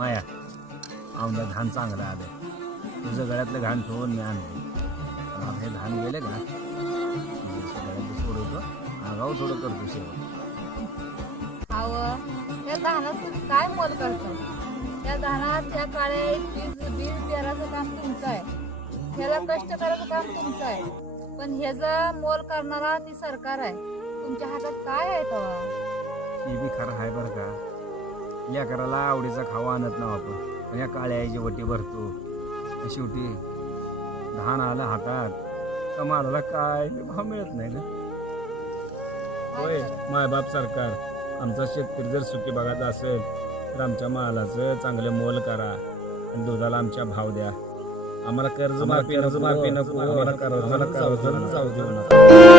माया. आमदा धान चांगलं आलं. तुझं गळ्यातलं घाण ठेवून मी आणलं. हे धान गेले का? मी सगळ्यात सोडवतो. आगाऊ थोडं करतो सेवा अव त्या धानात काय मोल करता? त्या धानात त्या काळ्या बीज बीज पेराचं काम तुमचं आहे. ह्याला कष्ट करायचं काम तुमचं आहे. पण ह्याचं मोल करणारा ती सरकार आहे. तुमच्या हातात काय आहे तेव्हा? बी खरं आहे बरं का? लेकराला आवडीचा खावा आणत ना आपण. पण या काळ्या आईची वटी भरतो. शेवटी धान आलं हातात. का मालाला काय भाव मिळत नाही ना? होय मायबाप सरकार आमचा शेतकरी जर सुखी बघायचा असेल तर आमच्या मालाचं चांगलं मोल करा. आणि दुधाला आमच्या भाव द्या. आम्हाला कर्ज माफी कर्ज माफी नको. आम्हाला कर्ज जाऊ देऊ नका.